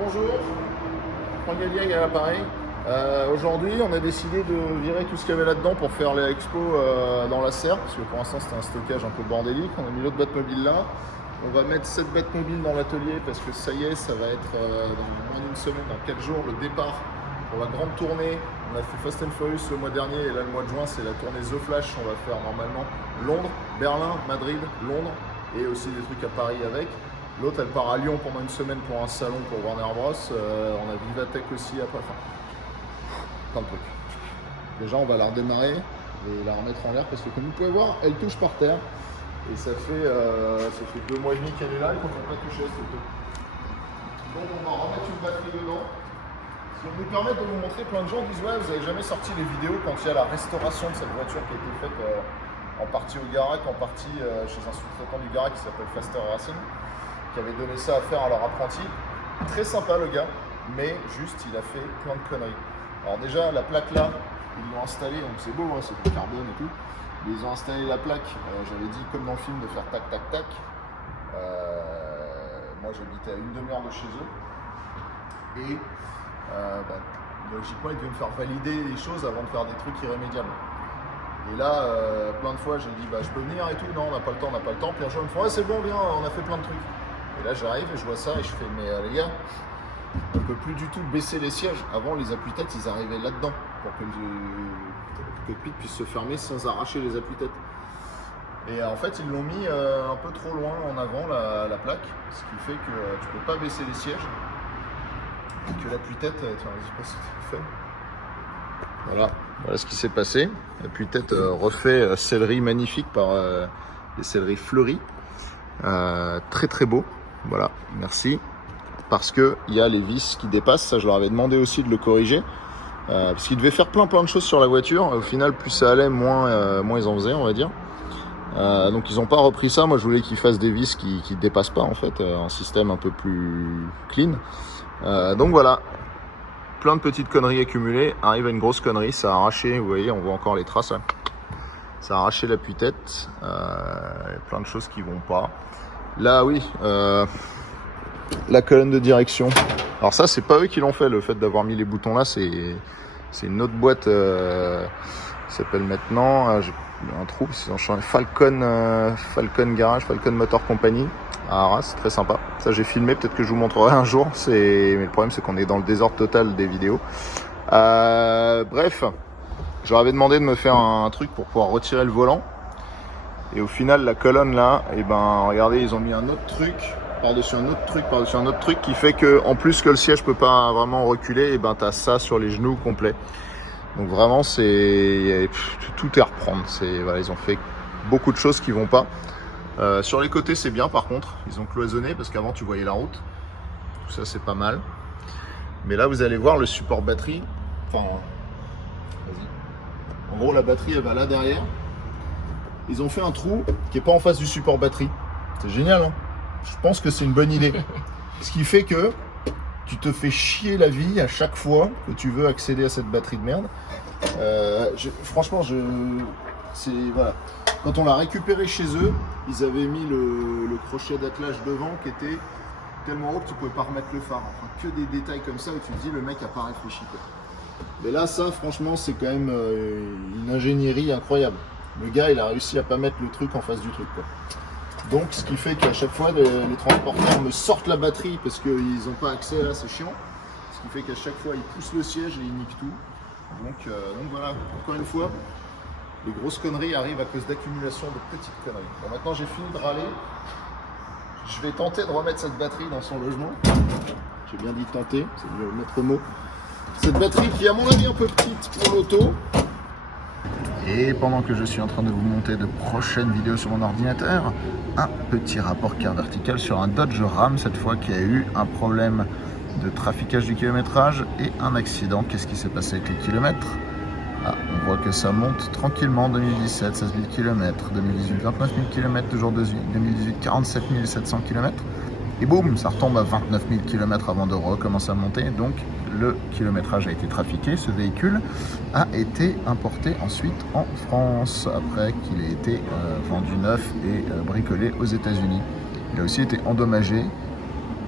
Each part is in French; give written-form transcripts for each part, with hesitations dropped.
Bonjour, Franck Galliègue à l'appareil. Aujourd'hui, on a décidé de virer tout ce qu'il y avait là-dedans pour faire l'expo dans la serre, parce que pour l'instant c'était un stockage un peu bordélique. On a mis l'autre Batmobile là. On va mettre cette Batmobile dans l'atelier parce que ça y est, ça va être dans moins d'une semaine, dans 4 jours, le départ pour la grande tournée. On a fait Fast and Furious le mois dernier et là le mois de juin c'est la tournée The Flash. On va faire normalement Londres, Berlin, Madrid, Londres et aussi des trucs à Paris avec. L'autre, elle part à Lyon pendant une semaine pour un salon pour Warner Bros. On a Vivatech aussi après. Enfin, plein de trucs. Déjà, on va la redémarrer et la remettre en l'air parce que comme vous pouvez voir, elle touche par terre. Et ça fait 2 mois et demi qu'elle est là et qu'on ne peut pas toucher à cette. Donc, on va remettre une batterie dedans. Si on nous permet de vous montrer, plein de gens disent ouais, vous n'avez jamais sorti les vidéos quand il y a la restauration de cette voiture qui a été faite en partie au Garak, en partie chez un sous-traitant du Garak qui s'appelle Faster Racing, qui avait donné ça à faire à leur apprenti. Très sympa le gars, mais juste il a fait plein de conneries. Alors déjà la plaque là, ils l'ont installée, donc c'est beau, hein, c'est du carbone et tout. Mais ils ont installé la plaque, j'avais dit comme dans le film de faire tac tac tac. Moi j'habitais à une demi-heure de chez eux. Et logiquement ils devaient me faire valider les choses avant de faire des trucs irrémédiables. Et là, plein de fois j'ai dit je peux venir et tout, non on n'a pas le temps, on n'a pas le temps. Puis un jour ils me font ouais c'est bon viens, on a fait plein de trucs. Et là j'arrive et je vois ça et je fais mais les gars, on peut plus du tout baisser les sièges. Avant les appuis-têtes ils arrivaient là-dedans pour que le cockpit puisse se fermer sans arracher les appuis-têtes. Et en fait ils l'ont mis un peu trop loin en avant la plaque, ce qui fait que tu peux pas baisser les sièges. Et que l'appui-tête, tiens vas-y passe le téléphone. Voilà ce qui s'est passé. L'appui-tête refait céleri magnifique par des céleris fleuris. Très très beau. Voilà, merci. Parce qu'il y a les vis qui dépassent, ça je leur avais demandé aussi de le corriger. Parce qu'ils devaient faire plein de choses sur la voiture. Au final, plus ça allait, moins ils en faisaient, on va dire. Donc ils n'ont pas repris ça. Moi je voulais qu'ils fassent des vis qui ne dépassent pas en fait, un système un peu plus clean. Donc voilà, plein de petites conneries accumulées. Arrive à une grosse connerie, ça a arraché, vous voyez, on voit encore les traces là. Ça a arraché l'appui-tête. Plein de choses qui vont pas. Là oui, la colonne de direction. Alors ça c'est pas eux qui l'ont fait, le fait d'avoir mis les boutons là, c'est une autre boîte qui s'appelle maintenant, j'ai un trou, ils ont changé Falcon Garage, Falcon Motor Company à Arras, c'est très sympa. Ça j'ai filmé, peut-être que je vous montrerai un jour, mais le problème c'est qu'on est dans le désordre total des vidéos. Bref, je leur avais demandé de me faire un truc pour pouvoir retirer le volant. Et au final la colonne là, et regardez, ils ont mis un autre truc par-dessus un autre truc, par-dessus un autre truc qui fait que en plus que le siège peut pas vraiment reculer, et t'as ça sur les genoux complet. Donc vraiment c'est tout est à reprendre. Voilà, ils ont fait beaucoup de choses qui vont pas. Sur les côtés c'est bien par contre, ils ont cloisonné parce qu'avant tu voyais la route. Tout ça c'est pas mal. Mais là vous allez voir le support batterie. Enfin, vas-y. En gros la batterie elle va là derrière. Ils ont fait un trou qui est pas en face du support batterie. C'est génial hein. Je pense que c'est une bonne idée. Ce qui fait que tu te fais chier la vie à chaque fois que tu veux accéder à cette batterie de merde. Franchement, voilà. Quand on l'a récupéré chez eux, ils avaient mis le crochet d'attelage devant qui était tellement haut que tu pouvais pas remettre le phare. Enfin, que des détails comme ça où tu te dis le mec a pas réfléchi quoi. Mais là, ça, franchement, c'est quand même une ingénierie incroyable. Le gars, il a réussi à pas mettre le truc en face du truc quoi. Donc ce qui fait qu'à chaque fois les transporteurs me sortent la batterie parce qu'ils n'ont pas accès là, c'est chiant. Ce qui fait qu'à chaque fois ils poussent le siège et ils niquent tout. Donc voilà, encore une fois, les grosses conneries arrivent à cause d'accumulation de petites conneries. Bon maintenant j'ai fini de râler. Je vais tenter de remettre cette batterie dans son logement. J'ai bien dit tenter, c'est le maître mot. Cette batterie qui est à mon avis un peu petite pour l'auto. Et pendant que je suis en train de vous monter de prochaines vidéos sur mon ordinateur, un petit rapport carte verticale sur un Dodge Ram, cette fois qui a eu un problème de traficage du kilométrage et un accident. Qu'est-ce qui s'est passé avec les kilomètres? On voit que ça monte tranquillement. 2017, 16 000 km, 2018, 29 000 km, toujours 2018, 47 700 km. Et boum, ça retombe à 29 000 km avant de recommencer à monter. Donc le kilométrage a été trafiqué. Ce véhicule a été importé ensuite en France après qu'il ait été vendu neuf et bricolé aux États-Unis. Il a aussi été endommagé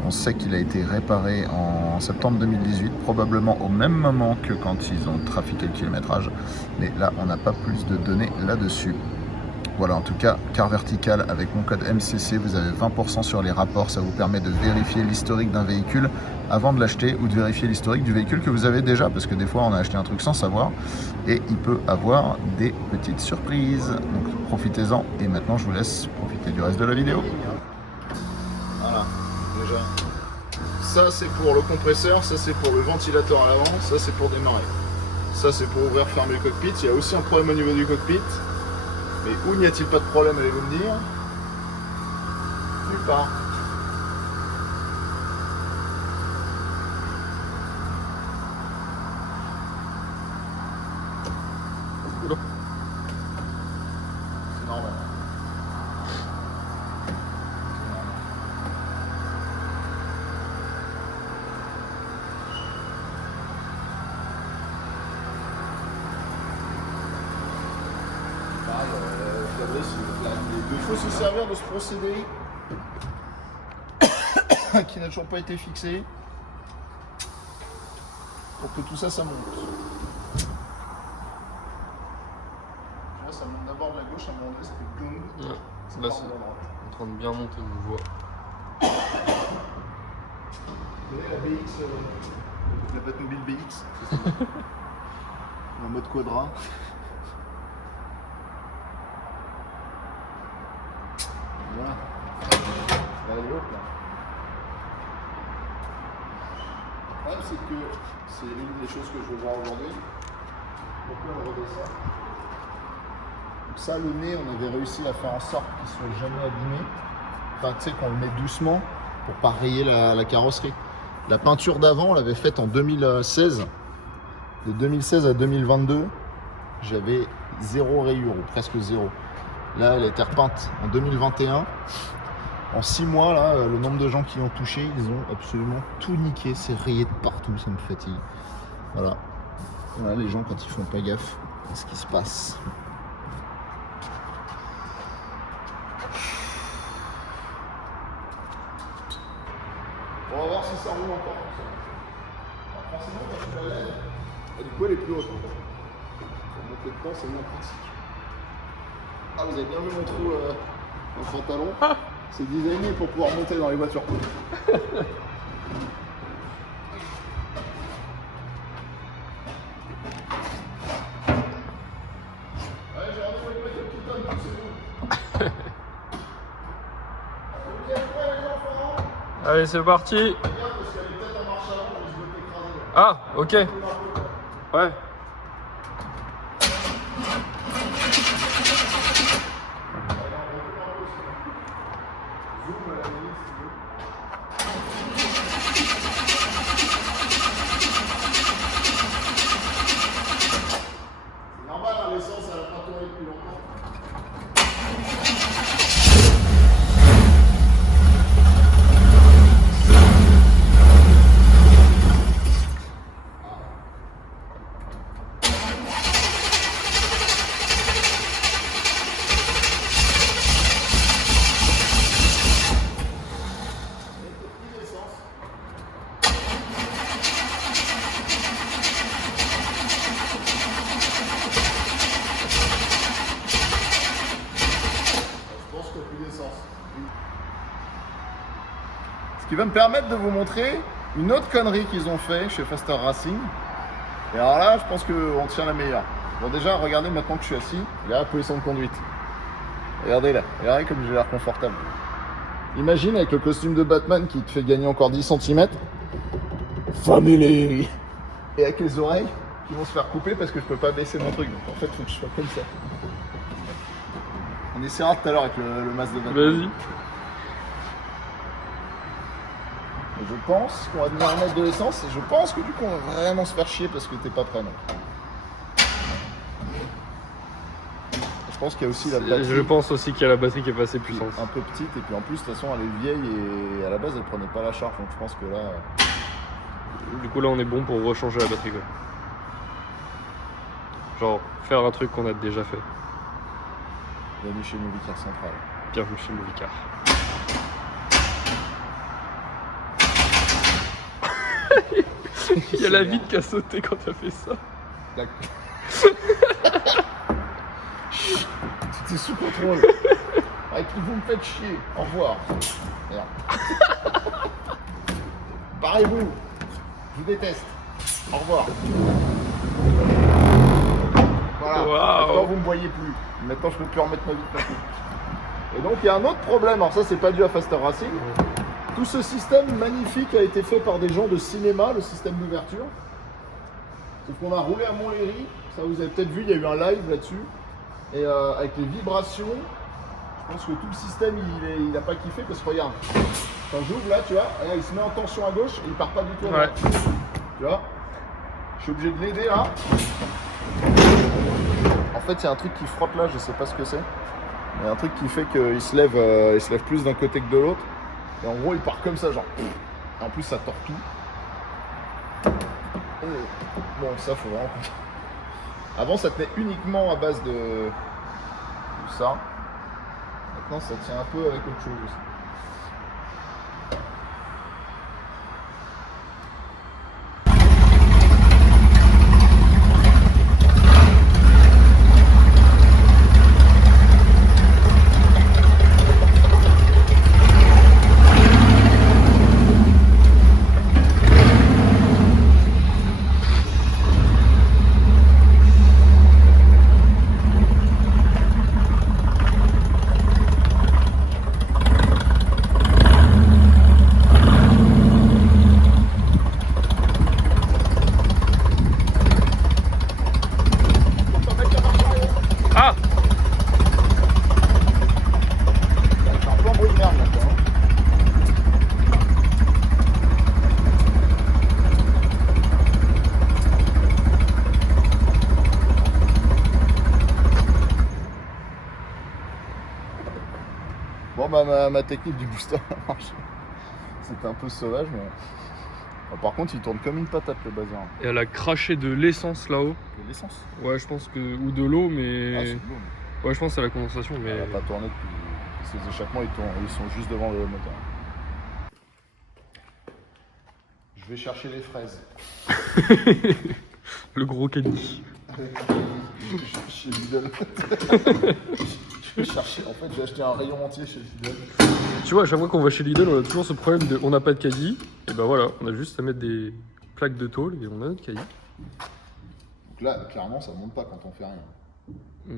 On sait qu'il a été réparé en septembre 2018, probablement au même moment que quand ils ont trafiqué le kilométrage. Mais là, on n'a pas plus de données là-dessus. Voilà, en tout cas, car vertical avec mon code MCC, vous avez 20% sur les rapports. Ça vous permet de vérifier l'historique d'un véhicule avant de l'acheter ou de vérifier l'historique du véhicule que vous avez déjà, parce que des fois, on a acheté un truc sans savoir et il peut avoir des petites surprises. Donc, profitez-en. Et maintenant, je vous laisse profiter du reste de la vidéo. Voilà, déjà. Ça, c'est pour le compresseur, ça, c'est pour le ventilateur à l'avant, ça, c'est pour démarrer. Ça, c'est pour ouvrir, fermer le cockpit. Il y a aussi un problème au niveau du cockpit. Mais où n'y a-t-il pas de problème, allez-vous me dire? Nulle part. C'est normal. Il faut se servir de ce procédé qui n'a toujours pas été fixé pour que tout ça, ça monte. Là, ça monte d'abord de la gauche, ça monte, ça fait boum. Ouais. Là, c'est en train de bien monter, on voit. Vous voyez la BX, la Batmobile BX, en mode quadra. Voilà. Là, elle est haute, là. Le problème, c'est que c'est l'une des choses que je veux voir aujourd'hui. Pourquoi on redescend? Donc ça, le nez, on avait réussi à faire en sorte qu'il ne soit jamais abîmé. Enfin, tu sais, qu'on le met doucement pour pas rayer la carrosserie. La peinture d'avant, on l'avait faite en 2016. De 2016 à 2022, j'avais 0 rayure, ou presque 0. Là, elle a été repeinte en 2021. En 6 mois, là, le nombre de gens qui ont touché, ils ont absolument tout niqué. C'est rayé de partout, ça me fatigue. Voilà. Voilà les gens, quand ils font pas gaffe à ce qui se passe. On va voir si ça roule encore comme ça. Alors, forcément, quand tu la lèves, du coup, elle est plus haute. Pour monter dedans, c'est moins pratique. Ah, vous avez bien vu mon trou dans le pantalon. C'est designé pour pouvoir monter dans les voitures. Allez, j'ai rendez-vous avec Mathieu Piton, poussez-vous. Vous êtes prêts, les enfants? Allez, c'est parti. Regarde, parce qu'elle est peut-être en marche avant, je vais t'écraser. Ah, ok. Ouais. Ce qui va me permettre de vous montrer une autre connerie qu'ils ont fait chez Faster Racing. Et alors là, je pense qu'on tient la meilleure. Bon, déjà, regardez maintenant que je suis assis, il y a la position de conduite. Regardez là, regardez comme j'ai l'air confortable. Imagine avec le costume de Batman qui te fait gagner encore 10 cm. Family. Et avec les oreilles qui vont se faire couper parce que je peux pas baisser mon truc. Donc en fait, il faut que je sois comme ça. On essaiera tout à l'heure avec le masque de Batman. Vas-y. Je pense qu'on va devoir mettre de l'essence et je pense que du coup on va vraiment se faire chier parce que t'es pas prêt non. Je pense qu'il y a aussi la batterie. Je pense aussi qu'il y a la batterie qui est pas assez puissante. Un peu petite et puis en plus de toute façon elle est vieille et à la base elle prenait pas la charge donc je pense que là. Du coup là on est bon pour rechanger la batterie quoi. Genre faire un truc qu'on a déjà fait. Bienvenue chez Movicar Central. Bienvenue chez Movicar. Il y a la vitre qui a sauté quand t'as fait ça. C'était sous contrôle. Avec vous me faites chier. Au revoir. Merde. Barrez-vous. Je vous déteste. Au revoir. Voilà. Wow. Maintenant vous me voyez plus. Maintenant je peux plus remettre ma vie de côté. Et donc il y a un autre problème. Alors ça c'est pas dû à Faster Racing. Tout ce système magnifique a été fait par des gens de cinéma, le système d'ouverture. Sauf qu'on a roulé à Montlhéry. Ça vous avez peut-être vu, il y a eu un live là-dessus. Et avec les vibrations, je pense que tout le système il a pas kiffé parce que regarde, quand j'ouvre là, tu vois, regarde, il se met en tension à gauche et il part pas du tout à droite. Tu vois, je suis obligé de l'aider là. En fait, il y a un truc qui frotte là, je sais pas ce que c'est. Il y a un truc qui fait qu'il se lève plus d'un côté que de l'autre. Et en gros, il part comme ça, genre. Et en plus, ça tord tout. Bon, ça, faut vraiment. Avant, ça tenait uniquement à base de ça. Maintenant, ça tient un peu avec autre chose aussi. Bon bah ma technique du booster a marché. C'était un peu sauvage mais... Bon, par contre il tourne comme une patate le bazar. Et elle a craché de l'essence là-haut. De l'essence? Ouais je pense que... ou de l'eau mais... Ah c'est de l'eau. Mais... Ouais je pense que c'est la condensation mais... Elle a pas tourné depuis... Ces échappements ils sont juste devant le moteur. Je vais chercher les fraises. Le gros caddie. Chez Lidl. Je vais chercher, en fait j'ai acheté un rayon entier chez Lidl. Tu vois, à chaque fois qu'on va chez Lidl, on a toujours ce problème de on n'a pas de caddie. Et ben voilà, on a juste à mettre des plaques de tôle et on a notre caddie. Donc là, clairement, ça monte pas quand on fait rien.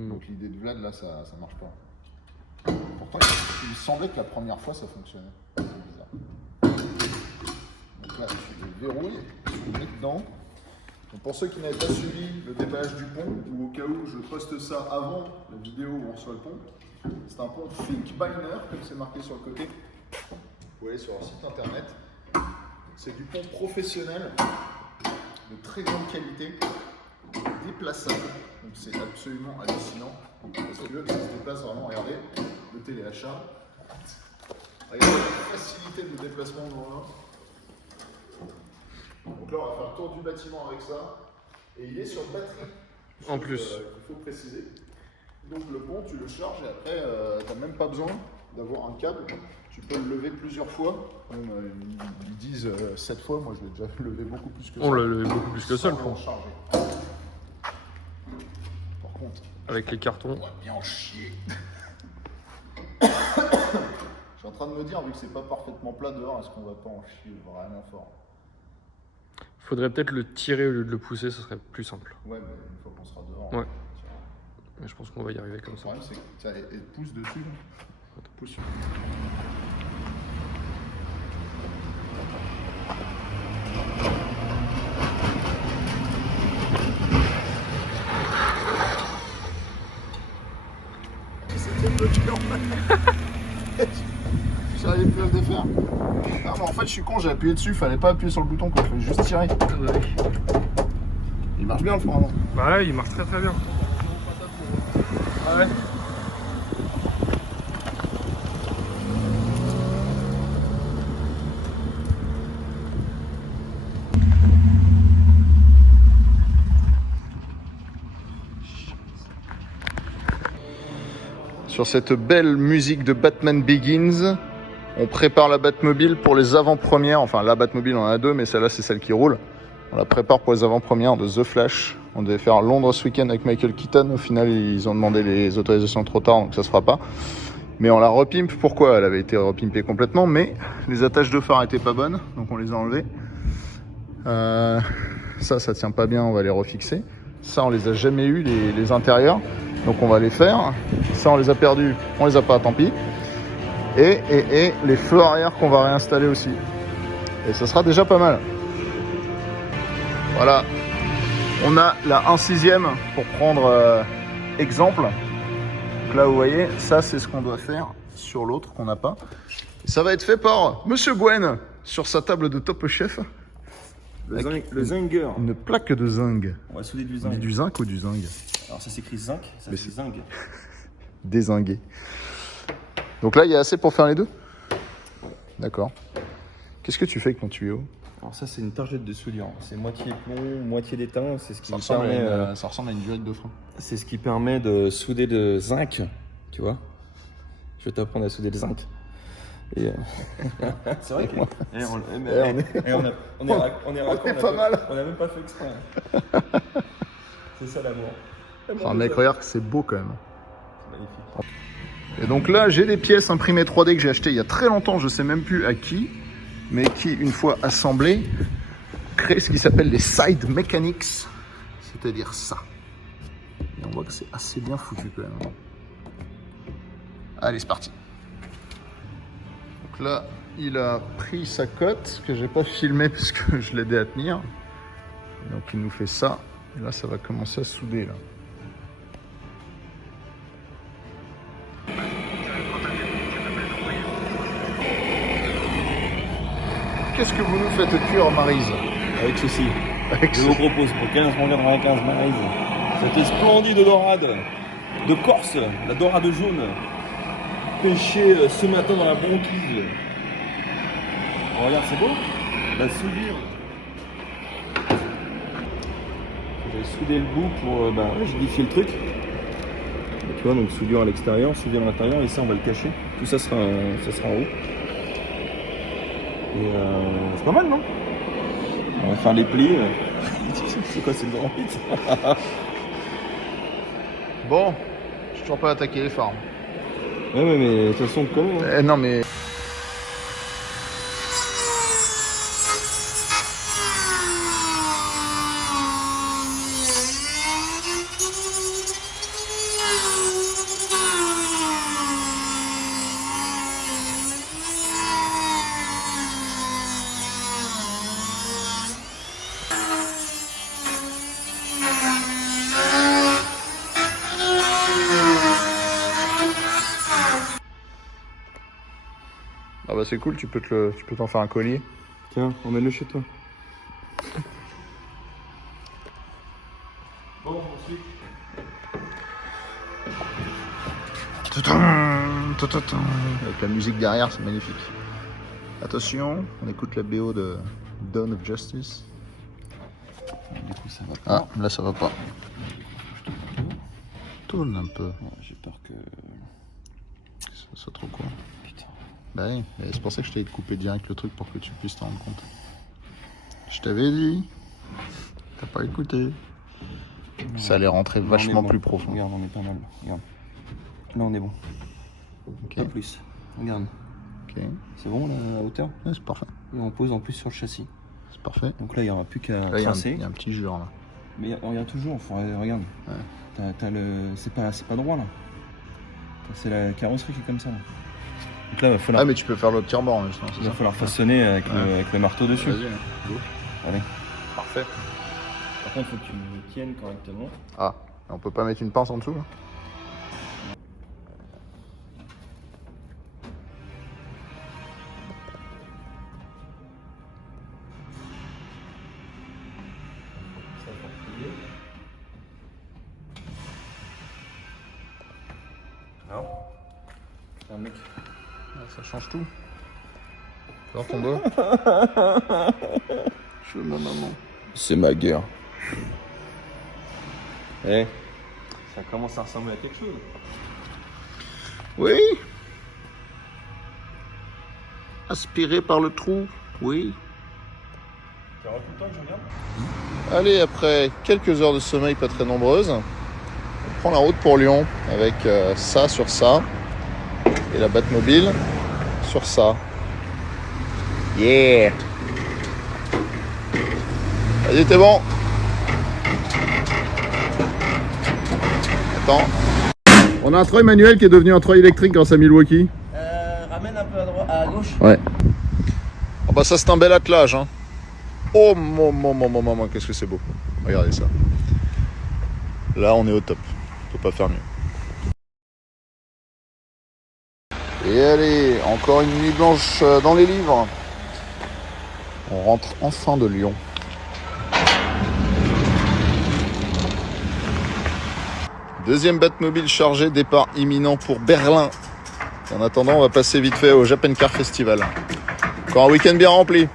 Donc l'idée de Vlad, là, ça marche pas. Pourtant, il semblait que la première fois, ça fonctionnait. C'est bizarre. Donc là, je verrouille, je le mets dedans. Donc pour ceux qui n'avaient pas suivi le déballage du pont, ou au cas où je poste ça avant la vidéo où on reçoit le pont, c'est un pont Think Biner, comme c'est marqué sur le côté. Vous pouvez aller sur leur site internet. C'est du pont professionnel, de très grande qualité, déplaçable. Donc c'est absolument hallucinant. Parce que ça se déplace vraiment, regardez, le téléachat. Regardez la facilité de déplacement devant là. Donc là, on va faire le tour du bâtiment avec ça. Et il est sur batterie. En plus. Il faut préciser. Donc le pont, tu le charges et après, tu n'as même pas besoin d'avoir un câble. Tu peux le lever plusieurs fois. Ils disent 7 fois. Moi, je l'ai déjà levé beaucoup plus que ça. On l'a levé beaucoup plus que ça, le pont. Par contre, avec les cartons. on va bien en chier. Je suis en train de me dire, vu que c'est pas parfaitement plat dehors, est-ce qu'on va pas en chier vraiment fort? Faudrait peut-être le tirer au lieu de le pousser, ce serait plus simple. Ouais, mais une fois qu'on sera dehors. Ouais. Mais je pense qu'on va y arriver comme ça. Le problème, c'est que ça pousse dessus. Là. Pousse. C'était bloqué en j'arrivais plus à le défaire. Ah, mais en fait, je suis con, j'ai appuyé dessus, fallait pas appuyer sur le bouton, quoi. Fallait juste tirer. Ouais. Il marche bien le frein, non? Bah ouais, il marche très très bien. Ah ouais. Sur cette belle musique de Batman Begins, On prépare la Batmobile pour les avant-premières. Enfin, la Batmobile, on en a deux, mais celle-là, c'est celle qui roule. On la prépare pour les avant-premières de The Flash. On devait faire Londres ce week-end avec Michael Keaton. Au final, ils ont demandé les autorisations trop tard, donc ça se fera pas. Mais on la repimpe. Pourquoi? Elle avait été repimpée complètement, mais les attaches de phare étaient pas bonnes, donc on les a enlevées. Ça tient pas bien, on va les refixer. Ça, on les a jamais eu, les intérieurs, donc on va les faire. Ça, on les a perdus, on les a pas, tant pis. Et les feux arrière qu'on va réinstaller aussi. Et ça sera déjà pas mal. Voilà. On a la 1/6 pour prendre exemple. Donc là, vous voyez, ça, c'est ce qu'on doit faire sur l'autre qu'on n'a pas. Et ça va être fait par Monsieur Gwen sur sa table de Top Chef. Le zinger. Une plaque de zinc. On va souder du On zinc. dit du zinc ou du zinc? Alors ça s'écrit zinc, ça Mais c'est zinc. Dézingué. Donc là, il y a assez pour faire les deux? D'accord. Qu'est-ce que tu fais avec ton tuyau? Alors ça c'est une targette de soudure. C'est moitié plomb, moitié d'étain. C'est ce qui Ça permet. ressemble à une durite de frein. C'est ce qui permet de souder le zinc. Tu vois. Je vais t'apprendre à souder le zinc. Et c'est vrai qu'on est pas mal. On n'a même pas fait exprès. C'est ça l'amour. Enfin, mec, regarde que c'est beau quand même. C'est magnifique. Et donc là, j'ai des pièces imprimées 3D que j'ai achetées il y a très longtemps, je sais même plus à qui, mais qui, une fois assemblées, créent ce qui s'appelle les side mechanics, c'est-à-dire ça. Et on voit que c'est assez bien foutu quand même. Allez, c'est parti. Donc là, il a pris sa cote, que j'ai pas filmé parce que je l'ai aidé à tenir. Donc il nous fait ça, et là ça va commencer à souder là. Qu'est-ce que vous nous faites cuire, Maryse? Avec ceci. Avec Je vous propose pour 15,95 Maryse, cette splendide dorade de Corse, la dorade jaune, pêchée ce matin dans la banquise. Oh, regarde, c'est beau. La soudure. J'ai soudé le bout pour gélifier le truc. Et tu vois, donc soudure à l'extérieur, soudure à l'intérieur, et ça on va le cacher. Tout ça sera en haut. Et c'est pas mal, non? On va faire les plis. C'est quoi, c'est le grand Bon, je suis toujours pas attaqué les phares. Ouais, mais de toute façon, quand même. Non, mais. Ah bah c'est cool, tu peux t'en faire un collier. Tiens, emmène-le chez toi. Bon, ensuite. Avec la musique derrière, c'est magnifique. Attention, on écoute la BO de Dawn of Justice. Du coup, ça va pas. Ah, là ça va pas. Tourne un peu. Ouais, j'ai peur que. Ça soit trop court. Putain. Bah oui, c'est pour ça que je t'ai coupé direct le truc pour que tu puisses t'en rendre compte. Je t'avais dit. T'as pas écouté. Ça allait rentrer vachement plus profond. Regarde, on est pas mal. Regarde. Là, on est bon. Ok. Pas plus. Regarde. Ok. C'est bon la hauteur? Ouais, c'est parfait. Et on pose en plus sur le châssis. C'est parfait. Donc là, il n'y aura plus qu'à Là, il tracer. y a un petit jure là. Mais regarde toujours, regarde. Ouais. C'est pas droit là. C'est la carrosserie qui est comme ça là. Donc là, il va falloir, Ah, mais tu peux faire le tire-bord, justement, c'est il va ça? falloir façonner avec, Ouais. avec le marteau dessus. Vas-y, go. Allez. Parfait. Par contre, il faut que tu me tiennes correctement. Ah, on peut pas mettre une pince en dessous là? Ça va plier. Non. Un mec. Ça change tout. Alors ton doigt. Je veux ma maman. C'est ma guerre. Eh, ça commence à ressembler à quelque chose. Oui. Aspiré par le trou, oui. Tu as tout le temps que je regarde. Allez, après quelques heures de sommeil pas très nombreuses, on prend la route pour Lyon avec ça sur ça et la Batmobile sur ça. Yeah! Vas-y, t'es bon? Attends. On a un treuil manuel qui est devenu un treuil électrique grâce à Milwaukee. Ramène un peu à droite, à gauche. Ouais. Oh bah ça c'est un bel attelage hein. Oh maman, qu'est-ce que c'est beau. Regardez ça. Là on est au top. Faut pas faire mieux. Et allez, encore une nuit blanche dans les livres. On rentre enfin de Lyon. Deuxième Batmobile chargée, départ imminent pour Berlin. En attendant, on va passer vite fait au Japan Car Festival. Encore un week-end bien rempli.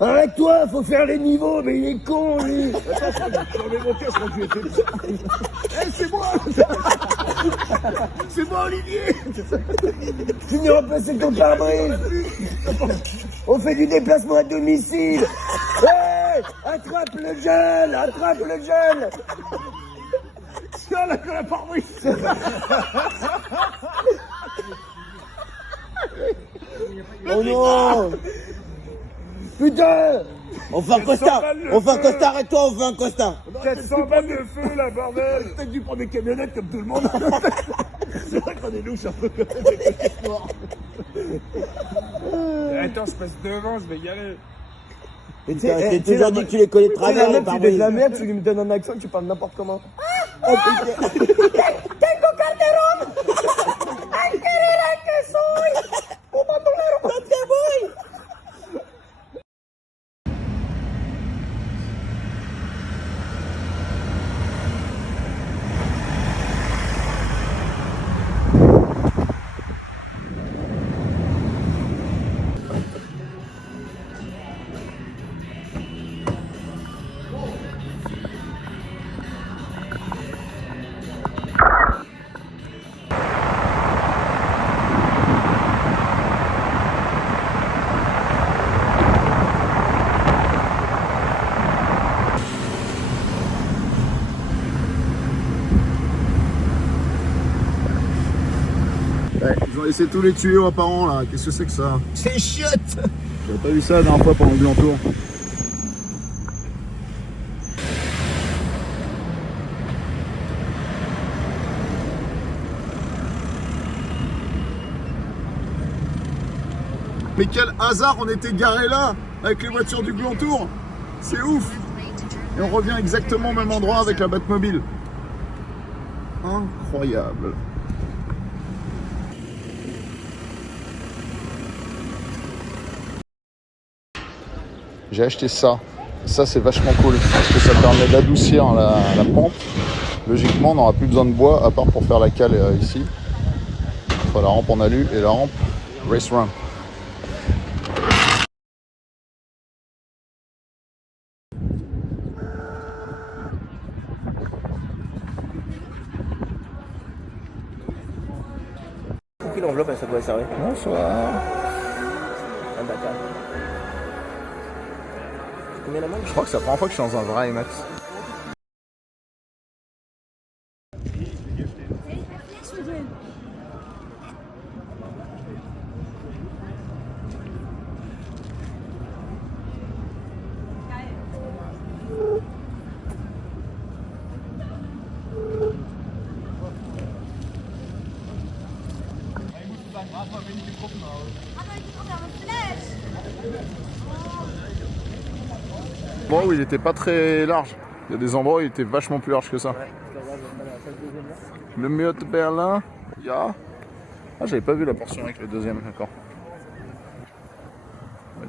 Arrête-toi, faut faire les niveaux, mais il est con, lui. Attends, je mon casque, je lui ai fait. Eh, c'est moi. C'est moi, Olivier. Tu viens remplacer ton pare-brise. On fait du déplacement à domicile. Hey, attrape le jeune, attrape le jeune. Tiens, là, que la pare-brise. Oh non. Putain! On fait un costard! On fait un costard, arrête-toi, on fait un costard! 400 balles de feu là, bordel! Peut-être dû prendre des camionnettes comme tout le monde! C'est vrai qu'on est louche un peu comme Attends, je passe devant, je vais y aller. Et t'es toujours dit que tu les connais de travers, les pare-brise. Tu laisses la merde, tu lui donnes un accent, tu parles n'importe comment. Tengo Calderón! ¡Ay, querida que soy! ¡Un bandolero! ¿Dónde voy? Ouais, ils ont laissé tous les tuyaux apparents là, qu'est-ce que c'est que ça? C'est chiotte! J'avais pas vu ça la dernière fois pendant le Grand Tour. Mais quel hasard, on était garés là, avec les voitures du Grand Tour. C'est ouf. Et on revient exactement au même endroit avec la Batmobile. Incroyable. J'ai acheté ça. Ça c'est vachement cool parce que ça permet d'adoucir la pente. Logiquement on n'aura plus besoin de bois à part pour faire la cale ici. Enfin, la rampe en alu et la rampe race ramp. Pour qui l'enveloppe, ça doit servir? Bonsoir. Un bâtard. Combien la main? Je crois que c'est la première fois que je suis dans un vrai IMAX. Bon, où il était pas très large. Il y a des endroits où il était vachement plus large que ça. Le mieux de Berlin, il y a... Ah, j'avais pas vu la portion avec le deuxième, d'accord.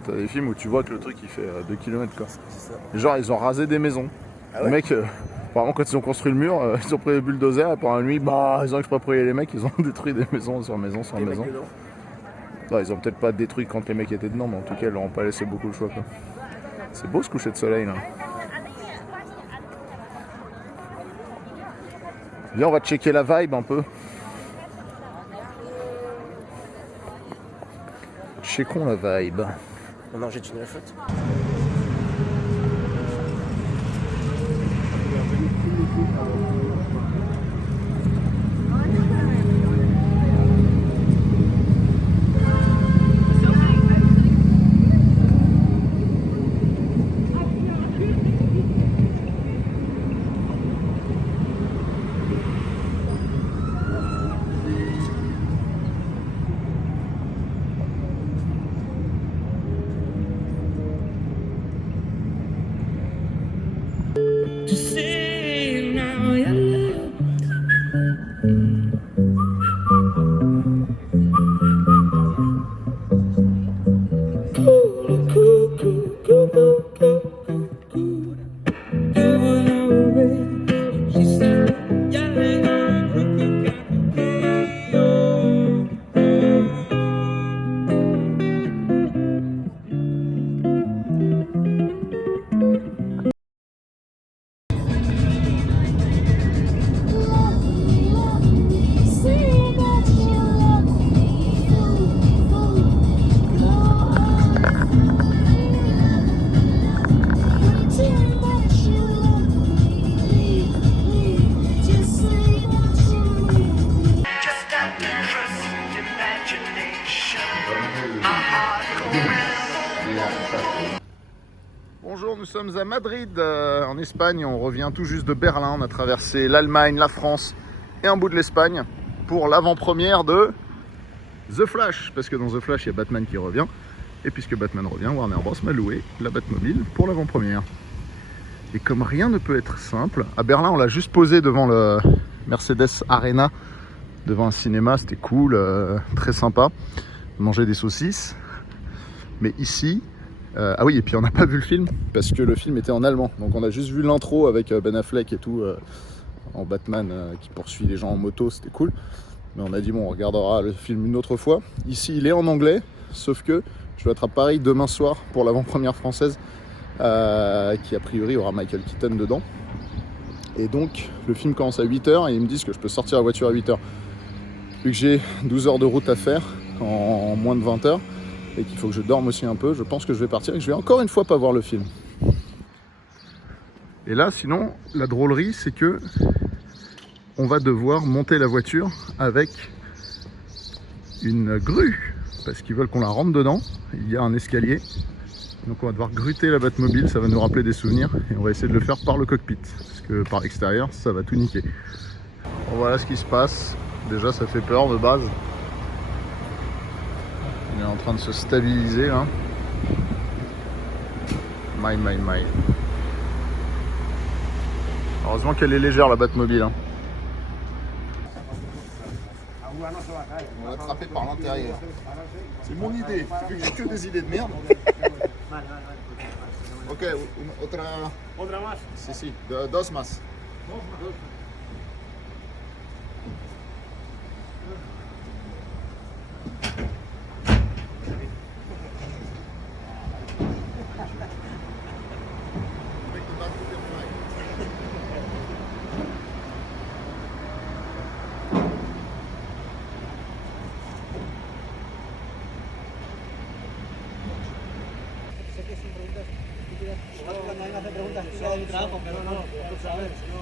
T'as des films où tu vois que le truc il fait 2 km quoi. C'est ça. Genre ils ont rasé des maisons. Ah Les ouais mecs, vraiment quand ils ont construit le mur, ils ont pris les bulldozers et pendant la nuit, bah ils ont exproprié les mecs, ils ont détruit des maisons sur maison sur Les maison. mecs dedans. Non, ils ont peut-être pas détruit quand les mecs étaient dedans, mais en tout cas ils leur ont pas laissé beaucoup le choix quoi. C'est beau ce coucher de soleil là. Viens on va checker la vibe un peu. Checkons la vibe. On en jette une la faute. Bonjour, nous sommes à Madrid, en Espagne. On revient tout juste de Berlin. On a traversé l'Allemagne, la France et un bout de l'Espagne pour l'avant-première de The Flash. Parce que dans The Flash, il y a Batman qui revient. Et puisque Batman revient, Warner Bros m'a loué la Batmobile pour l'avant-première. Et comme rien ne peut être simple, à Berlin, on l'a juste posé devant le Mercedes Arena, devant un cinéma. C'était cool, très sympa. Manger des saucisses. Mais ici... ah oui, et puis on n'a pas vu le film parce que le film était en allemand. Donc on a juste vu l'intro avec Ben Affleck et tout en Batman qui poursuit les gens en moto, c'était cool. Mais on a dit bon, on regardera le film une autre fois. Ici, il est en anglais, sauf que je vais être à Paris demain soir pour l'avant-première française qui a priori aura Michael Keaton dedans. Et donc le film commence à 8h et ils me disent que je peux sortir la voiture à 8h. Vu que j'ai 12 heures de route à faire en moins de 20 heures, et qu'il faut que je dorme aussi un peu, je pense que je vais partir et que je vais encore une fois pas voir le film. Et là, sinon, la drôlerie, c'est que on va devoir monter la voiture avec une grue, parce qu'ils veulent qu'on la rentre dedans. Il y a un escalier, donc on va devoir gruter la Batmobile, ça va nous rappeler des souvenirs, et on va essayer de le faire par le cockpit, parce que par l'extérieur, ça va tout niquer. Bon, voilà ce qui se passe. Déjà, ça fait peur de base. Il est en train de se stabiliser là. My. Heureusement qu'elle est légère la Batmobile. Hein. On va attraper par l'intérieur. C'est mon idée. Vu que j'ai que des idées de merde. Ok, otra más. Si, dos más. Cuando alguien hace preguntas, fuera de mi trabajo, pero no, tú sabes, no.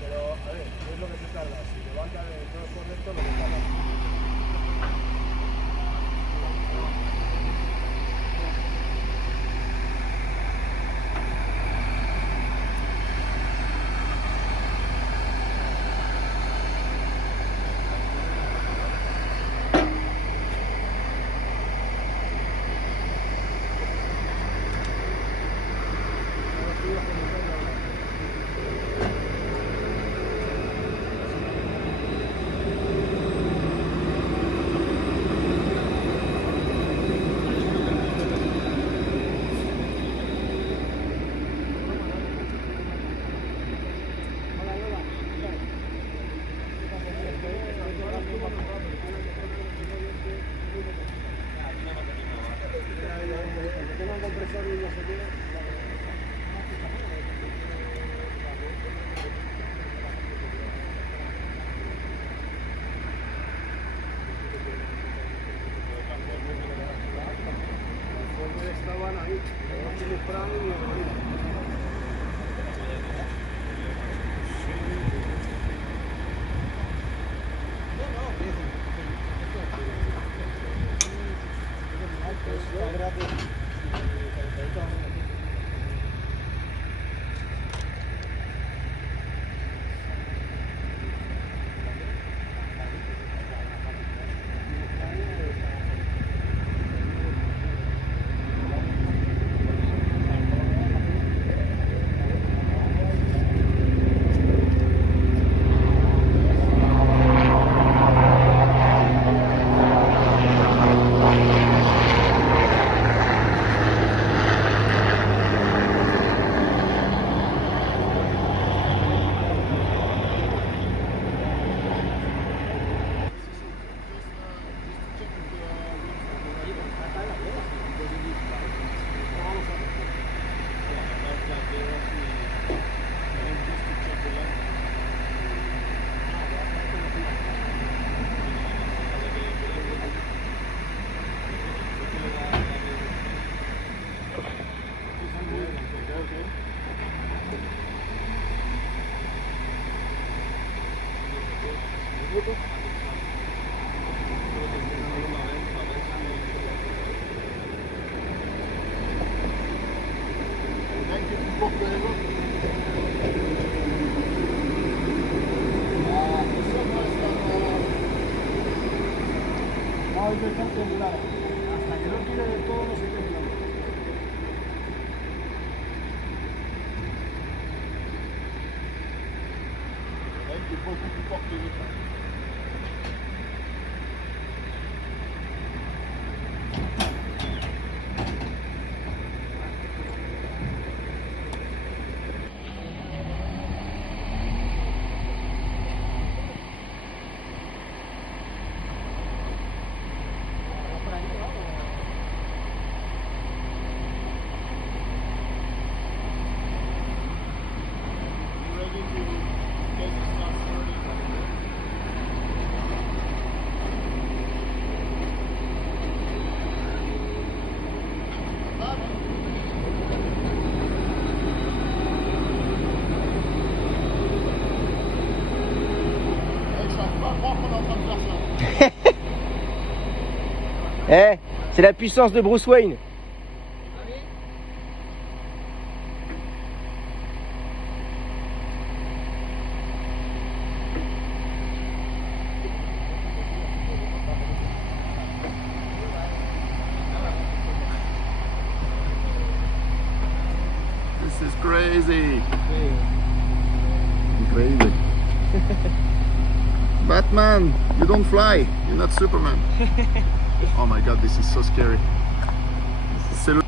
Pero, a ver, es lo que se tarda. Si levanta de todo correcto, lo que tarda. Mec, tu es plus court que les autres. No, hay que estar temblado. Hasta que no tire de todo, no se tembla. Mec, tu es beaucoup plus fort que les autres. Eh, c'est la puissance de Bruce Wayne. This is crazy. Crazy. Batman, you don't fly. You're not Superman. Oh my god, this is so scary. C'est le...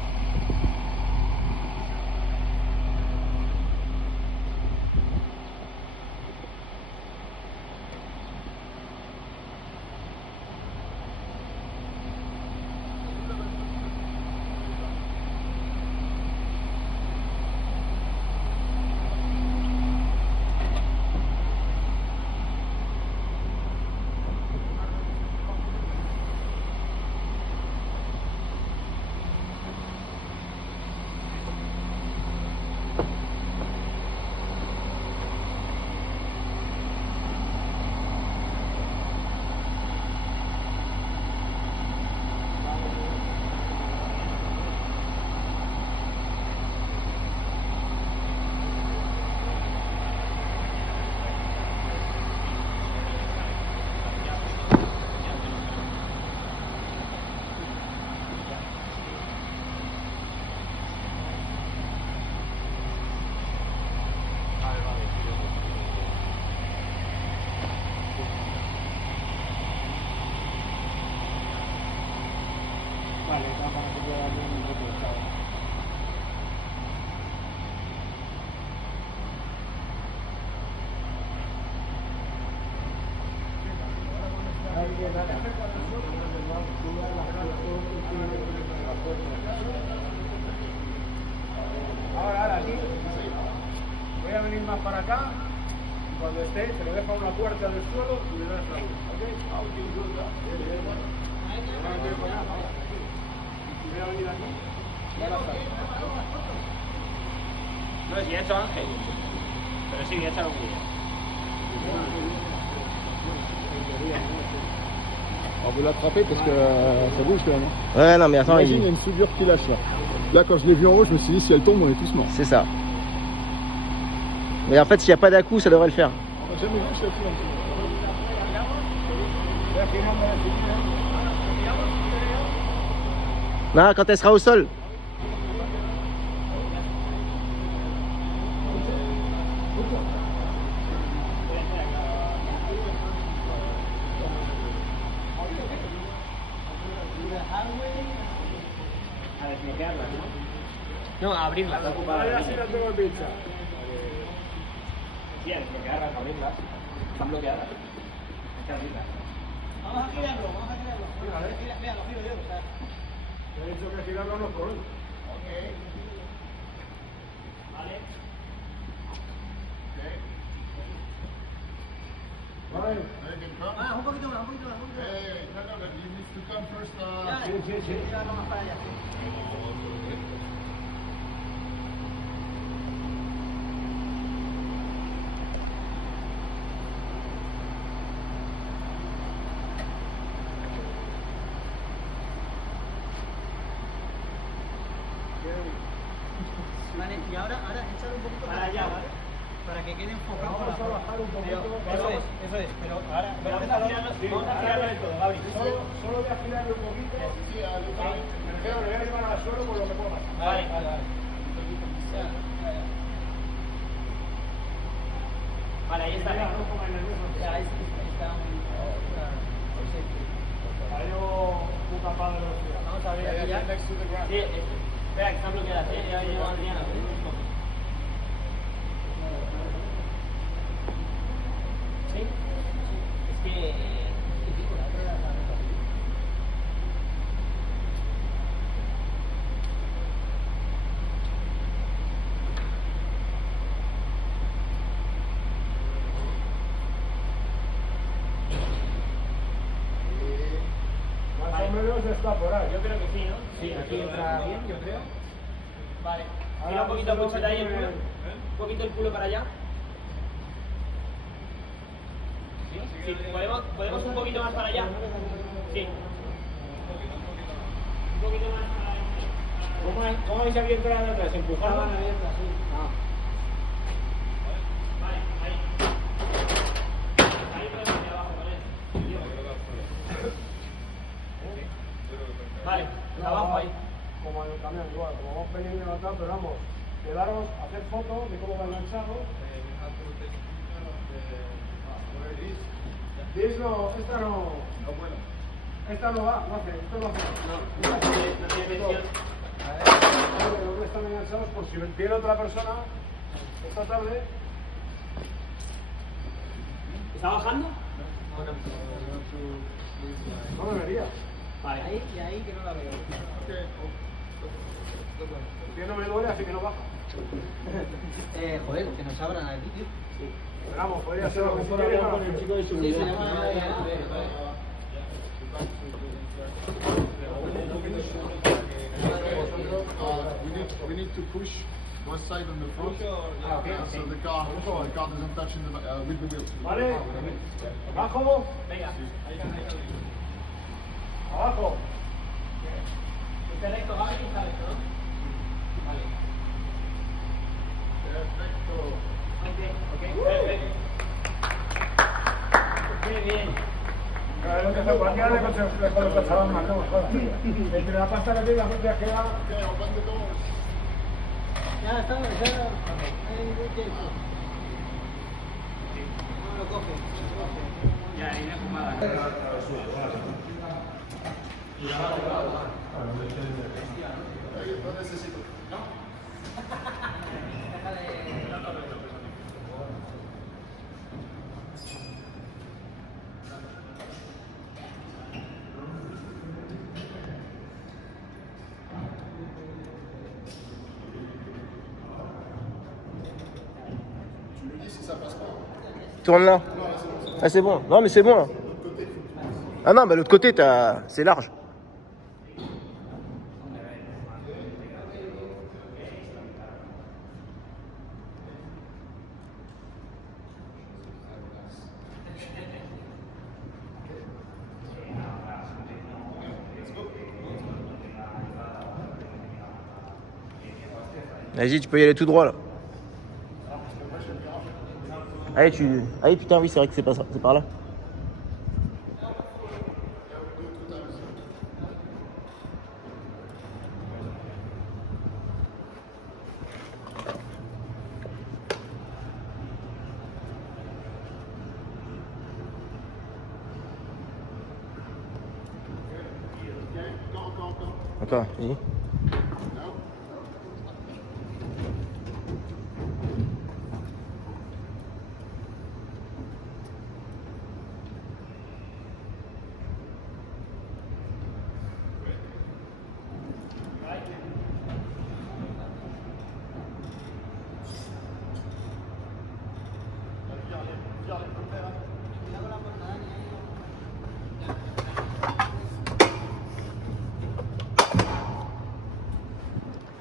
Vale, está para que pueda darle un resultado. Ahora sí. Voy a venir más para acá y cuando esté se lo deja una puerta del suelo y le das la luz. ¿Ok? Y voy a venir aquí. Ahora está. No, si he hecho Ángel. Pero sí, he hecho algún día. On veut l'attraper parce que ça bouge quand même. Ouais, non, mais attends, Imagine, il y a une soudure qui lâche là. Là, quand je l'ai vu en haut, je me suis dit, si elle tombe, on est tous morts. c'est ça. Mais en fait, s'il n'y a pas d'à-coup, ça devrait le faire. On n'a jamais vu ça plus. Non, quand elle sera au sol. A desbloquearlas, ¿no? No, a abrirlas. Ahora sí la tengo pincha. Sí, a desbloquearlas, a abrirlas. Están bloqueadas. Hay que abrirlas. Vamos a girarlo. Mira, lo giro yo. He dicho que girarlo no por hoy. Vale. Vale. Un poquito más. Hey, no, you need to come first. Sí. Vamos para allá. ahora échalo un poquito Para allá, ¿vale? para que quede enfocado. Vamos a bajar un poquito. Eso es, pero ahora Vamos a girarlo del todo, Gabri. Solo voy a girarle un poquito. Me refiero, le voy a llevar al suelo por lo que pueda. Vale. Vale, ahí está. No pongáis nerviosos. ahí está Hay un capaz de velocidad. Vamos a ver aquí ya. Sí, espera, que están bloqueadas, ya llevo a Adriana. ¿Sí? Es que... Más o menos está por ahí. Yo creo que sí, ¿no? Sí, aquí entra bien, yo creo. Vale. Tira un poquito el pulsete ahí, el culo. Un poquito el culo para allá. ¿Sí? Sí. ¿Podemos un poquito más para allá? Sí. Un poquito más para allá. ¿Cómo habéis abierto la de atrás? ¿Empujando? Vale, ahí. Ahí podemos ir abajo con él. Vale, abajo ahí. Como en el camión, igual, como vamos pequeño y levantado, pero vamos, quedaros, hacer fotos de cómo va enganchado. Esta no va, no hace, esto no hace. No tiene tensión. Los que están enganchados, por si viene otra persona esta tarde. ¿Está bajando? No debería. Vale. Ahí y ahí que no la veo. El pie no me duele, así que no baja. Joder, que nos abran aquí, tío. Pero vamos, podría ser lo que quieres con el chico de Sí, se llama... We need to push one side on the front, so the car doesn't touch with the wheels. ¿Vale? Abajo. Venga. Abajo. Está recto, Gaby, está recto, ¿no? Vale. Ok, perfecto. Muy bien. Cada vez que se ponía le costaban más, no jodas. Entre la pasta que tiene la gente queda. Ya está, ya. Hay un tiempo. No lo coge. Ya, ahí me fumada. No necesito. Tu lui dis si ça passe pas. Tourne là. Ah, c'est bon. Non, mais c'est bon là. Ah non, bah l'autre côté, c'est large. Vas-y, tu peux y aller tout droit là. Allez, allez, putain, oui, c'est vrai que c'est pas ça, c'est par là. Encore, vas-y.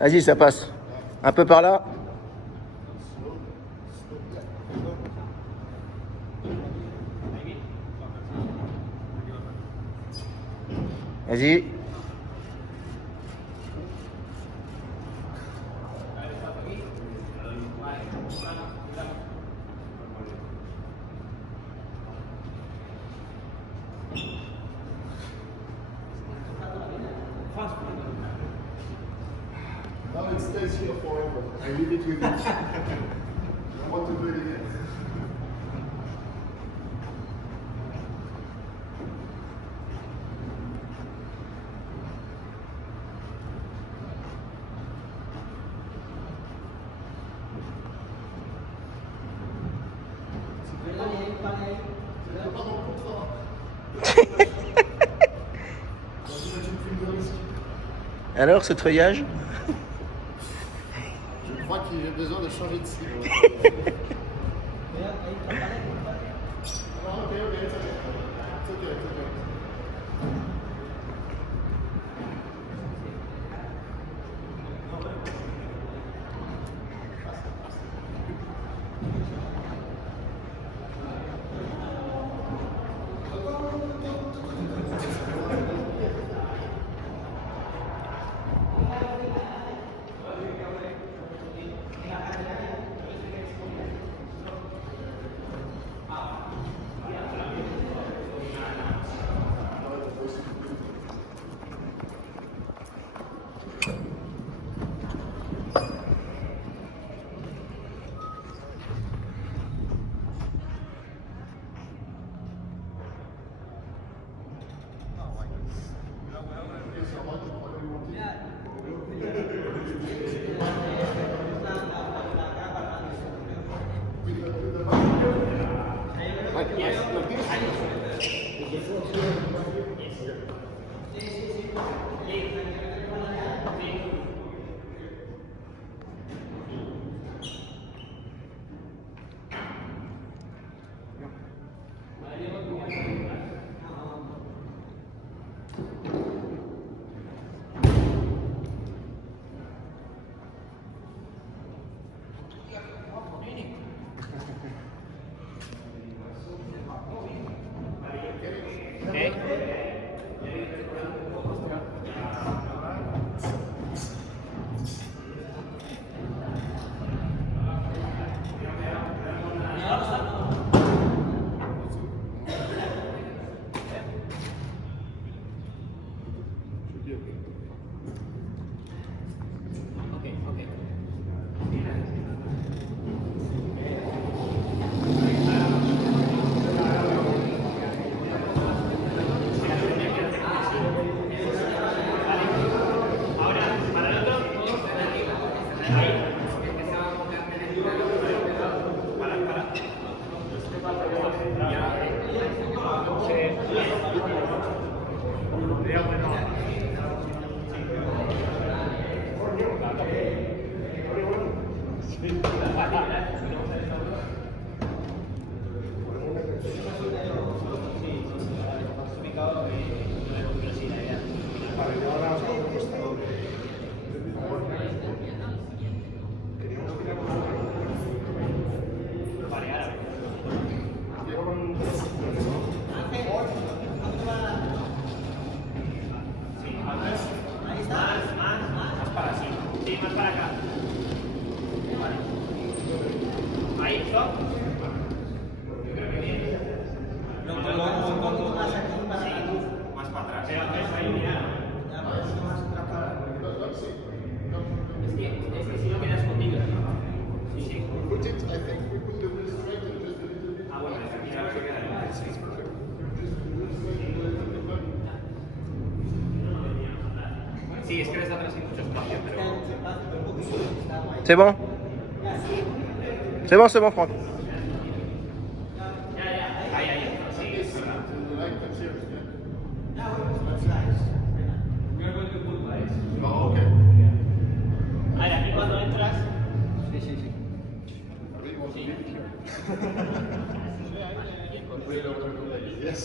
Vas-y, ça passe. Un peu par là. Vas-y. Now it stays here forever. I leave it with it. I want to do it again. Alors, ce treuillage? Je crois qu'il a besoin de changer de cible. Ok, it's okay. It's okay. Sí, es que les da atrás sin mucho espacio, pero... C'est bon? C'est bon, Franck. Ahí, ahí. Sí, es verdad. Ok. A ver, aquí cuando entras... Yes.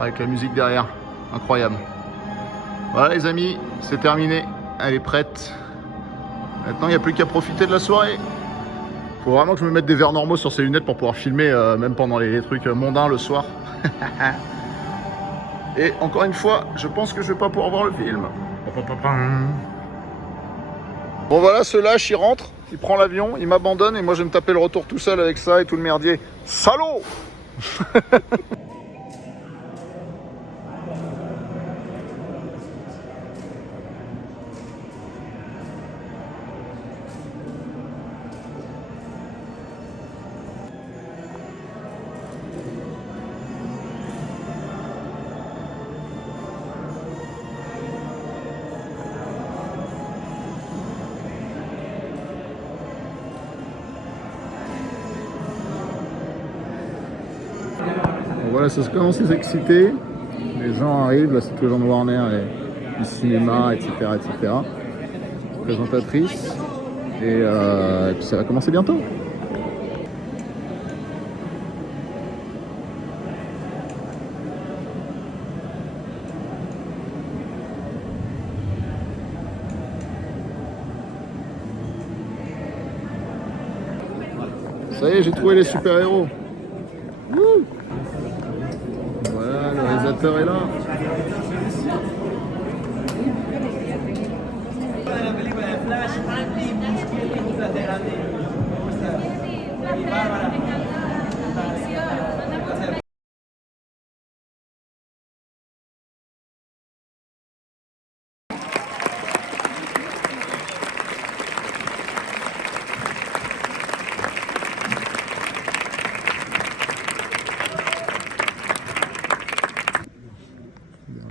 Avec la musique derrière. Incroyable. Voilà les amis, c'est terminé. Elle est prête. Maintenant, il n'y a plus qu'à profiter de la soirée. Faut vraiment que je me mette des verres normaux sur ces lunettes pour pouvoir filmer même pendant les trucs mondains le soir. Et encore une fois, je pense que je vais pas pouvoir voir le film. Bon voilà, ce lâche, il rentre, il prend l'avion, il m'abandonne et moi je vais me taper le retour tout seul avec ça et tout le merdier. Salaud! Voilà, ça commence à s'exciter. Les gens arrivent, là c'est tous les gens de Warner, du cinéma, etc. etc. Présentatrice. Et puis ça va commencer bientôt. Ça y est, j'ai trouvé les super-héros. Voilà, le réalisateur est là.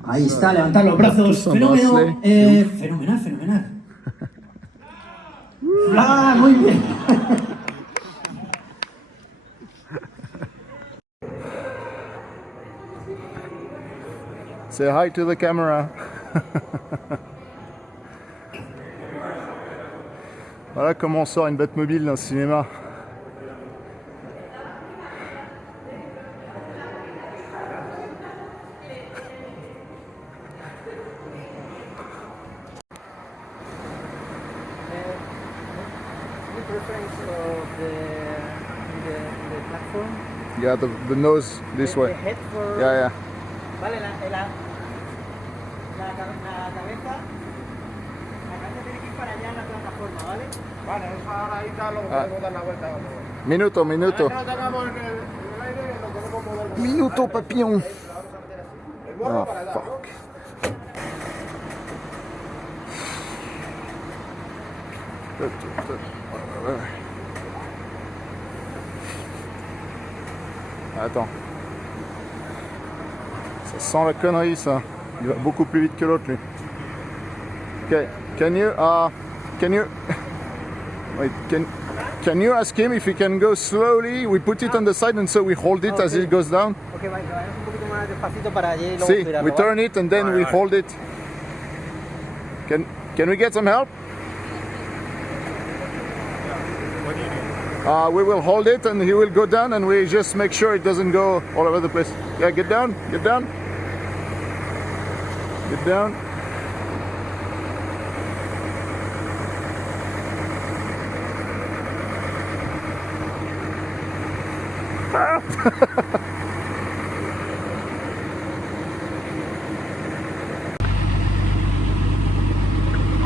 Ahí está, levantar los brazos. Fenómeno. Fenomenal, fenomenal. ¡Ah, muy bien! Say hi to the camera. Voilà comment on sort une Batmobile d'un cinéma. Yeah, the nose this way. Yeah, yeah. Vale, la cabeza tiene que ir para allá en la plataforma, ¿vale? Vale, ahora ahí está, lo podemos dar la vuelta. Minuto, minuto. No tengamos en el aire, lo podemos mover. Minuto, papillon. Oh, fuck. Attends. Ça sent la connerie ça. Il va beaucoup plus vite que l'autre lui. Okay. Can you wait, can you ask him if he can go slowly? We put it on the side and so we hold it as it goes down. Ok, vayamos un poquito más despacito para allí y luego See, tirarlo, we ¿vale? turn it and then we hold it. Can we get some help? We will hold it and he will go down and we just make sure it doesn't go all over the place. Yeah, get down, get down. Get down.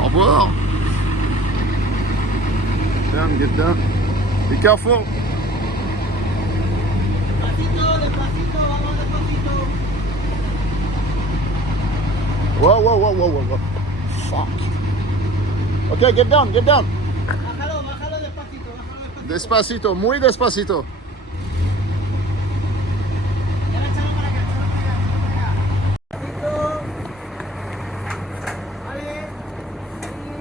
Au revoir. Down, get down. Be careful. Despacito, despacito, vamos despacito. Whoa, whoa, whoa, whoa, whoa, whoa. Fuck. Okay, get down, get down. Bájalo, bájalo despacito, bájalo despacito. Despacito, muy despacito. Y ahora échalo para acá, échalo para acá, échalo para acá. Despacito. Vale. Ahí,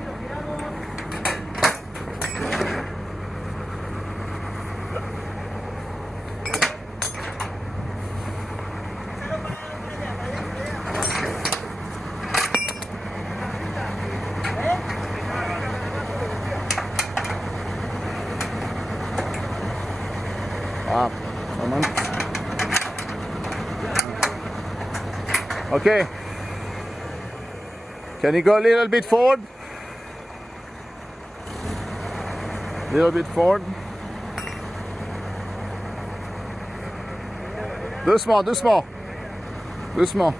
lo giramos. Échalo para allá, para allá, para allá. Ah, moment. Okay. Can you go a little bit forward? Little bit forward. Doucement, doucement. Doucement.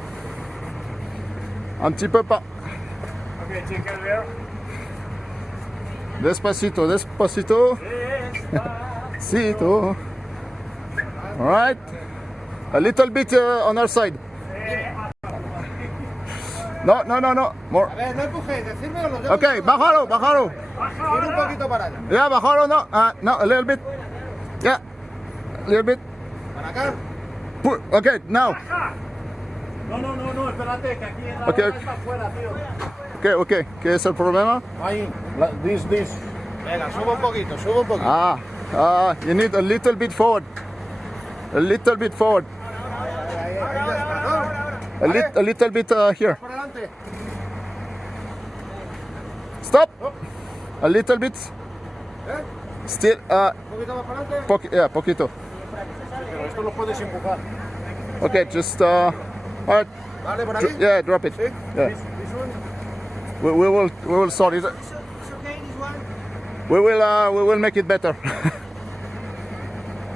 Un petit peu pas. Okay, take care there. Despacito, despacito. Despacito. Alright. A little bit on our side. No, no, no, no. More. A ver, no empujéis, decírmelo los dedos. Okay, bájalo, bájalo. Gira un poquito para allá. Yeah, bájalo, no. No, a little bit. Yeah. A little bit. Para acá. Okay, now. No, no, no, no, espérate, que aquí en la Okay, hora okay. está afuera, tío. Okay, okay. ¿Qué es el problema? Ahí. This. Venga, sube un poquito, sube un poquito. You need a little bit forward. A little bit forward. Ahí ya está, ¿no? A little bit here. Por adelante. Stop. A little bit. Still. Un poquito más para adelante. Yeah, poquito. Pero esto lo puedes empujar. Okay, just. Alright. Vale, por aquí. Yeah, drop it. Sí. Yeah. This one. We will sort it. It's okay, this one. We will make it better.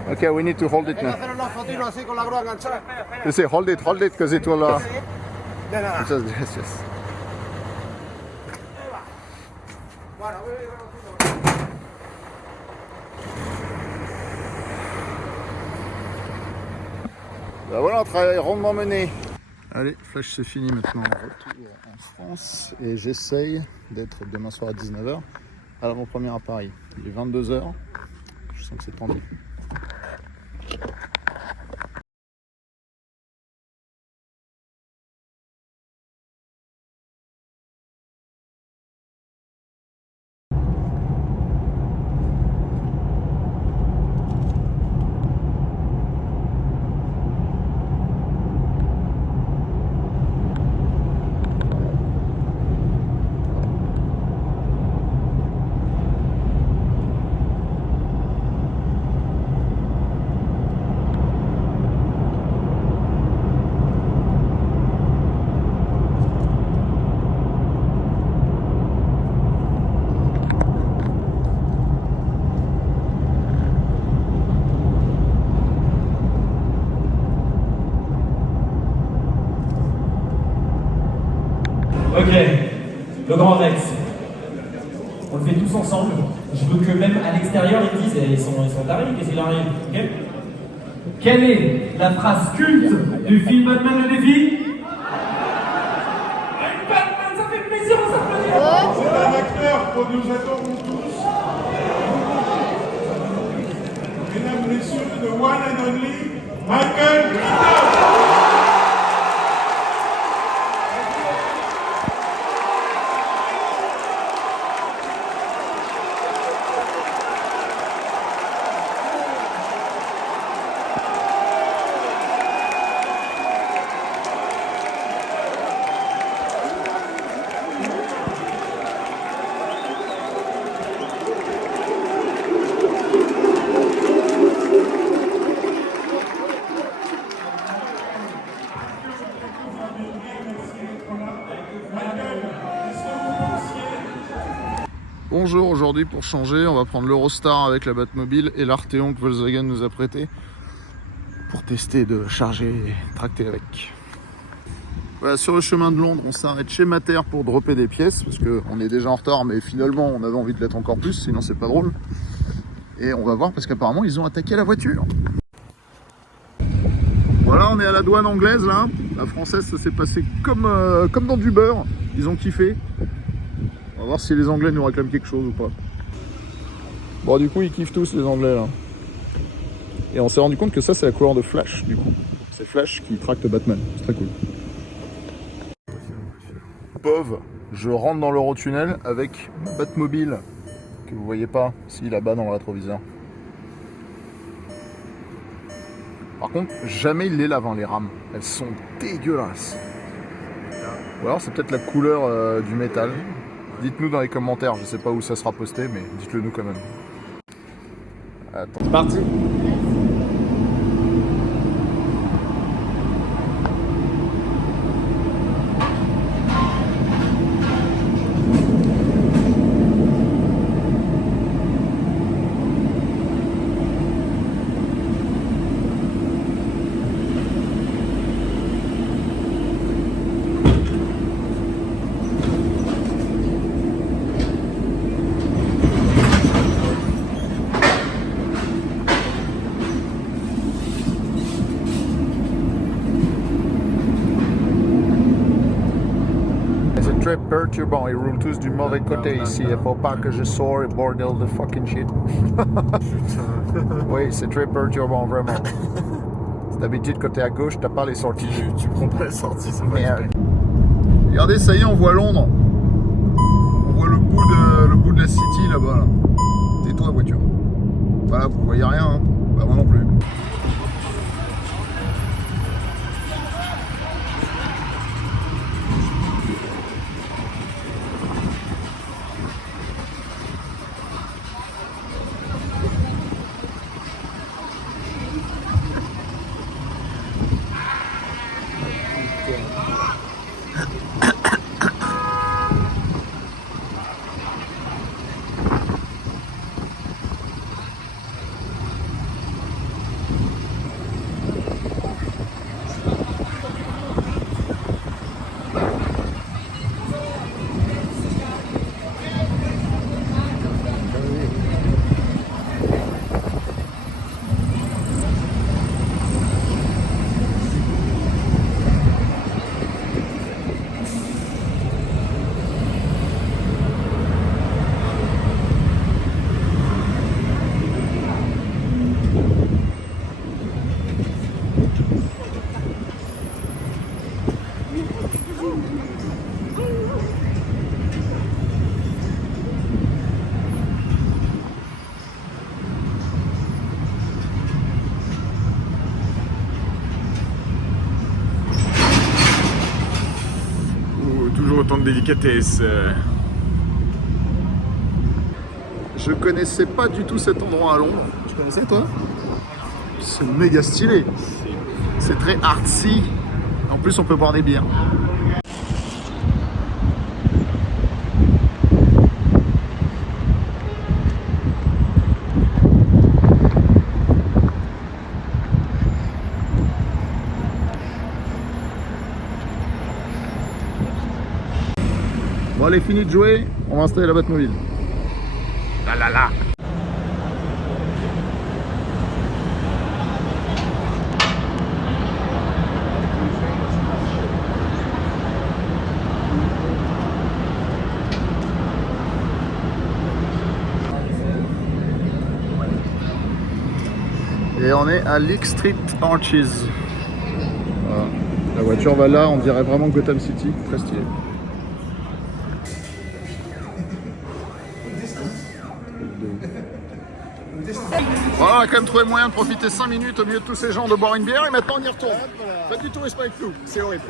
Okay, we need to hold it Hay que now. hacer unos fotinos así con la grúa enganchada. You see, hold it, because it will. De nada. Yes. Bueno, Ben voilà, un travail rondement mené. Allez, Flash c'est fini maintenant. Retour en France et j'essaye d'être demain soir à 19h à l'avant-première à Paris. Il est 22h. Je sens que c'est tendu. Ok, le grand Rex. On le fait tous ensemble. Je veux que même à l'extérieur ils disent ils sont tarés, qu'est-ce qu'il arrive, ok? Quelle est la phrase culte du film Batman le défi? Batman, ça fait plaisir, on s'applaudit. C'est un acteur que nous attendons tous. Mesdames, messieurs, the one and only Michael Keaton. Bonjour, aujourd'hui pour changer, on va prendre l'Eurostar avec la Batmobile et l'Arteon que Volkswagen nous a prêté pour tester de charger et tracter avec. Voilà, sur le chemin de Londres, on s'arrête chez Mater pour dropper des pièces parce qu'on est déjà en retard, mais finalement on avait envie de l'être encore plus, sinon c'est pas drôle. Et on va voir parce qu'apparemment ils ont attaqué la voiture. Voilà, on est à la douane anglaise là. La française, ça s'est passé comme dans du beurre. Ils ont kiffé. On va voir si les Anglais nous réclament quelque chose ou pas. Bon, du coup, ils kiffent tous les Anglais là. Et on s'est rendu compte que ça, c'est la couleur de Flash du coup. C'est Flash qui tracte Batman. C'est très cool. Pauvre, je rentre dans l'Eurotunnel avec ma Batmobile que vous voyez pas ici là-bas dans le rétroviseur. Par contre, jamais ils les lavent hein, les rames. Elles sont dégueulasses. Ou alors c'est peut-être la couleur du métal. Dites-nous dans les commentaires, je sais pas où ça sera posté, mais dites-le nous quand même. Attends. C'est parti. perturbant. Ils roulent tous du mauvais côté ici. Il faut pas que je sors et bordel de fucking shit. Oui, c'est très perturbant, vraiment. D'habitude, quand t'es à gauche, t'as pas les sorties. Tu prends pas la sortie, c'est Merde. Regardez, ça y est, on voit Londres. On voit le bout de la city là-bas. Là. Tais-toi, voiture. Voilà, vous voyez rien, hein. Bah, moi non plus. Toujours autant de délicatesse. Je connaissais pas du tout cet endroit à Londres. Tu connaissais toi? C'est méga stylé. C'est très artsy. En plus, on peut boire des bières. Bon, allez, fini de jouer. On va installer la Batmobile. La la la. Et on est à Leek Street Arches. Voilà. La voiture va là, on dirait vraiment Gotham City, très stylé. Voilà, on a quand même trouvé moyen de profiter 5 minutes au milieu de tous ces gens de boire une bière et maintenant on y retourne. Faites du tourisme avec nous, c'est horrible.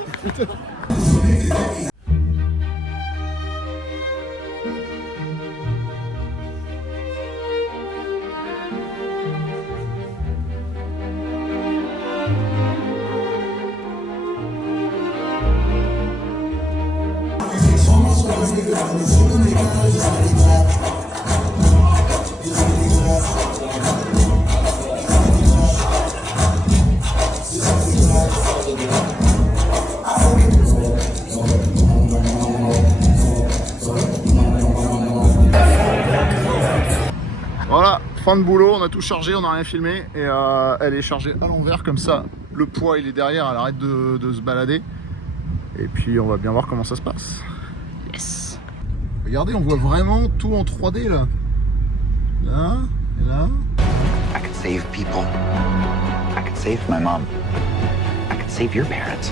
Voilà, fin de boulot, on a tout chargé, on n'a rien filmé et elle est chargée à l'envers comme ça. Le poids il est derrière, elle arrête de se balader. Et puis on va bien voir comment ça se passe. Yes. Regardez, on voit vraiment tout en 3D là. Là, et là. I could save people. I could save my mom. I could save your parents.